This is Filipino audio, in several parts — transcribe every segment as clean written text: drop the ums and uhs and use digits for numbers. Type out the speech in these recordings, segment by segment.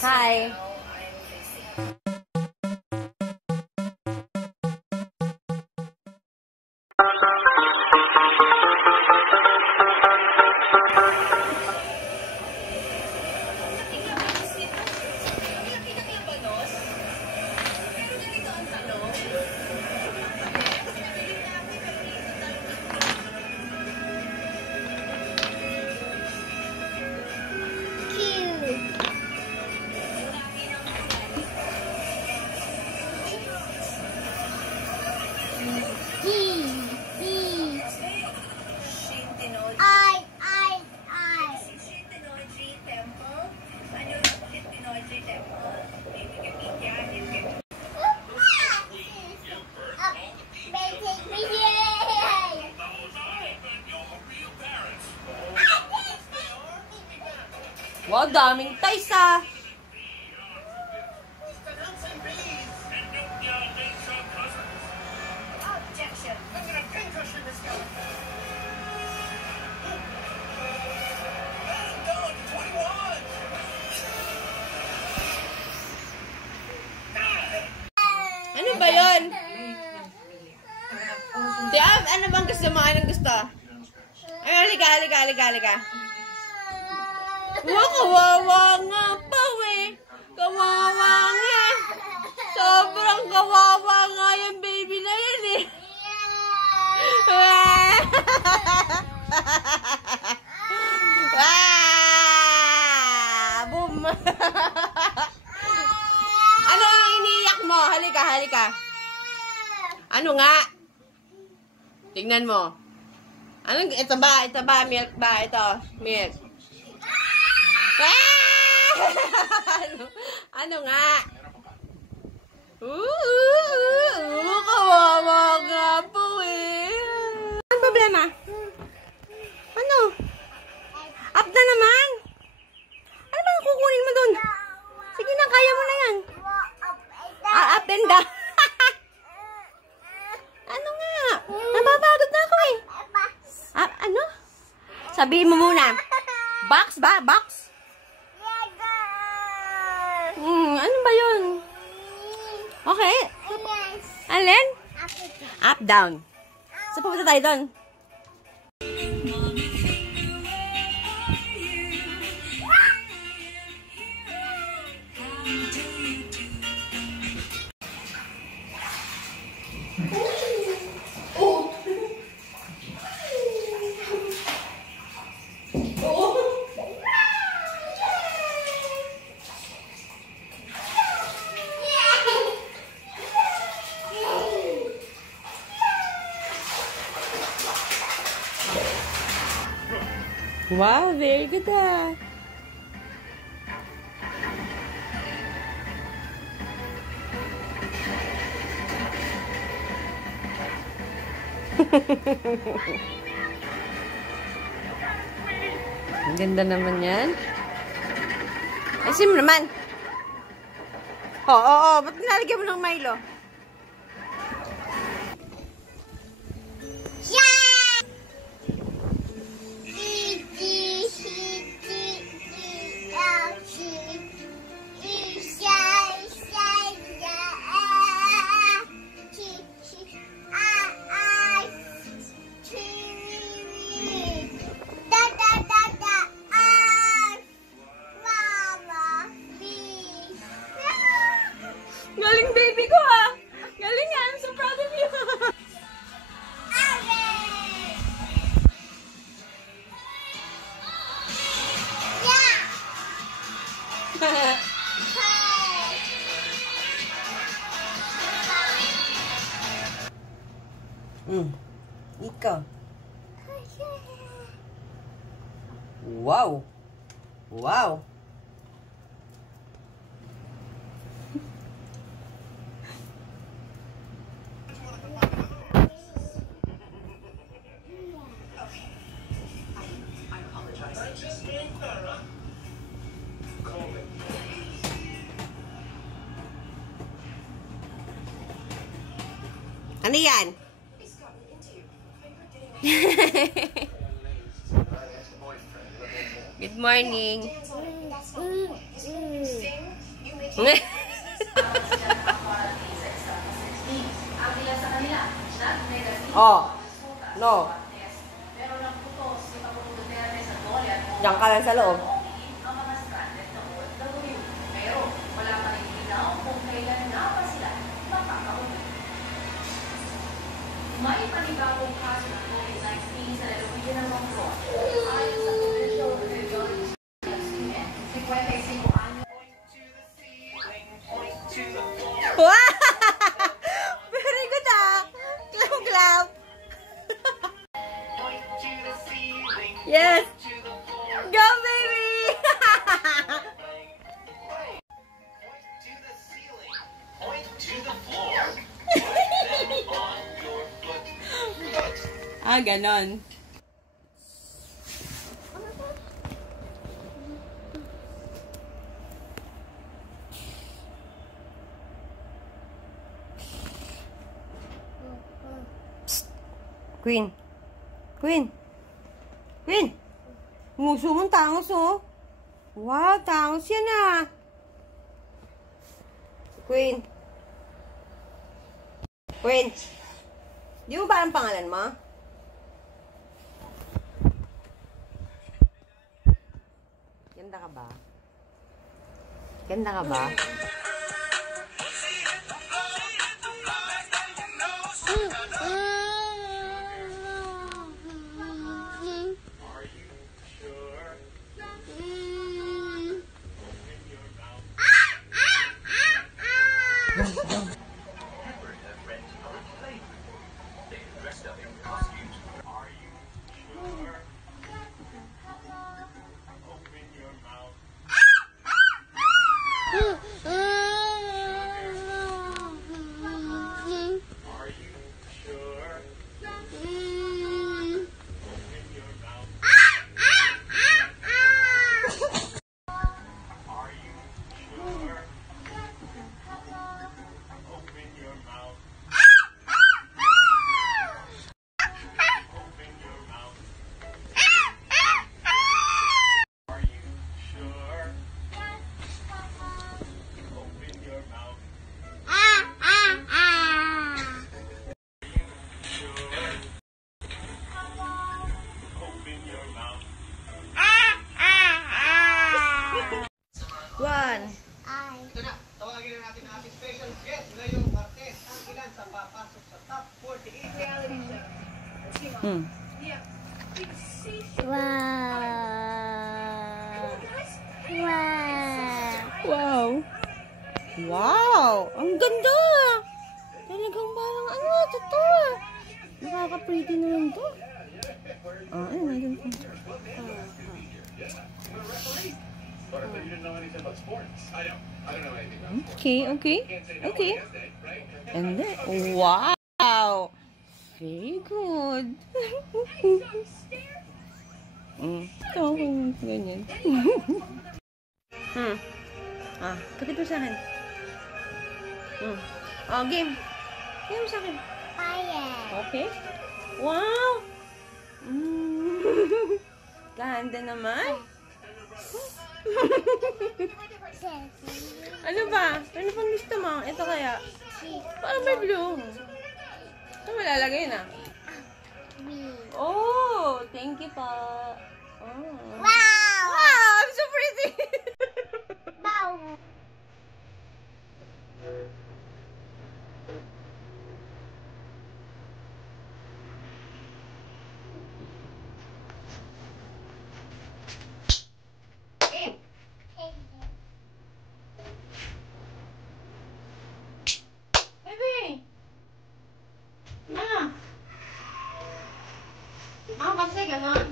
Hi. Wow, daming ties ah! Ano ba yun? Tiab, ano bang gusto mo? Anong gusto? Ay, halika. Wow, kawawa nga pa eh. Kawawa nga. Sobrang kawawa nga yung baby na yan eh. Boom. Ano ang iniiyak mo? Halika. Ano nga? Tingnan mo. Anong, ito ba? Milk ba? Ito, milk. Ano nga? Kawawa nga po eh. Ano problema? Ano? Up na naman? Ano bang kukunin mo dun? Sige na, kaya mo na yan. Up and down. Ano nga? Napapagod na ako eh. Ano? Sabihin mo muna. Box ba? Box? Ano ba yun? Okay. Alin? Up, down. So, pupunta tayo doon. Wow, very good ah. Ang ganda naman yan. Asim naman. Oo. Ba't nalagyan mo ng Milo? Galing baby ko ah! Galing nga! I'm so proud of you! Ikaw. Wow! Wow! Ano yan? Good morning. Oh. No. Diyan ka lang sa loob. May panibagong kaso ng COVID-19 sa lalawigan ng Moncloa. Ayon sa Provincial Radiology Instrument, 55 anyos. Wow! Very good ah! Clap, clap! Yes! Go, baby! Ah, ganon. Psst. Queen. Queen. Queen. Nguso mong tangos, oh. Wow, tangos yan, ah. Queen. Queen. Di mo ba ang pangalan mo? Ganda ka ba? Ganda ka ba? One. Ito na, tawagin na natin ang ating special guest ngayong Martes. Ang ilan sa papasok sa top 48 reality show. Wow. Wow. Ang ganda. Talagang parang ano, totoo. Nakaka-pretty naman to. Ah, ano, nandun pa. But you didn't know anything about sports. I don't know anything about sports. Okay, okay. Okay. And then, wow. Very good. Ito, ganyan. Ah, kapit mo sa akin. Oh, game. Game mo sa akin. Okay. Wow. Ganda naman. Ano ba? Ano pang gusto mo? Ito kaya? Parang may blue. Saan mo lalagay na? Oh, thank you pa. Oh. Wow! Wow, I'm so pretty. Wow! Baby! Ma! Ah, kasi ganon.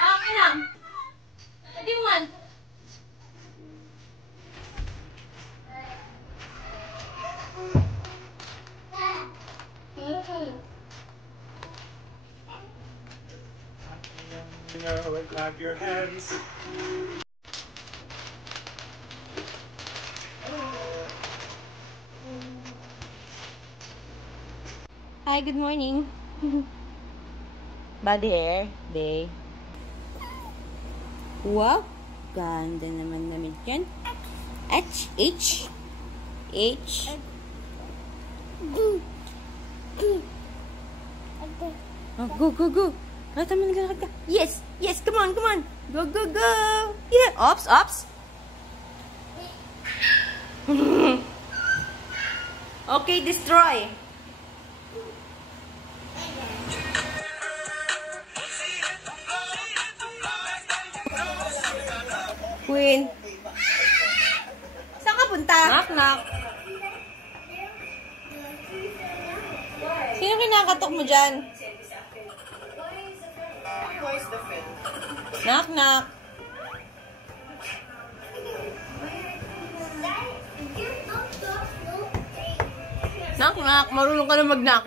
Okay lang. What do you want? Clap your hands. Hi, good morning. Body hair, day. Wow, ganda naman namin yan. H. Oh, go. Rata mo naglalakad ka. Yes, come on. Go. Yeah, ops. Okay, destroy. Queen. Saan ka punta? Knock. Sino kinakatok mo dyan? Knock. Knock. Marunong ka na mag-knock.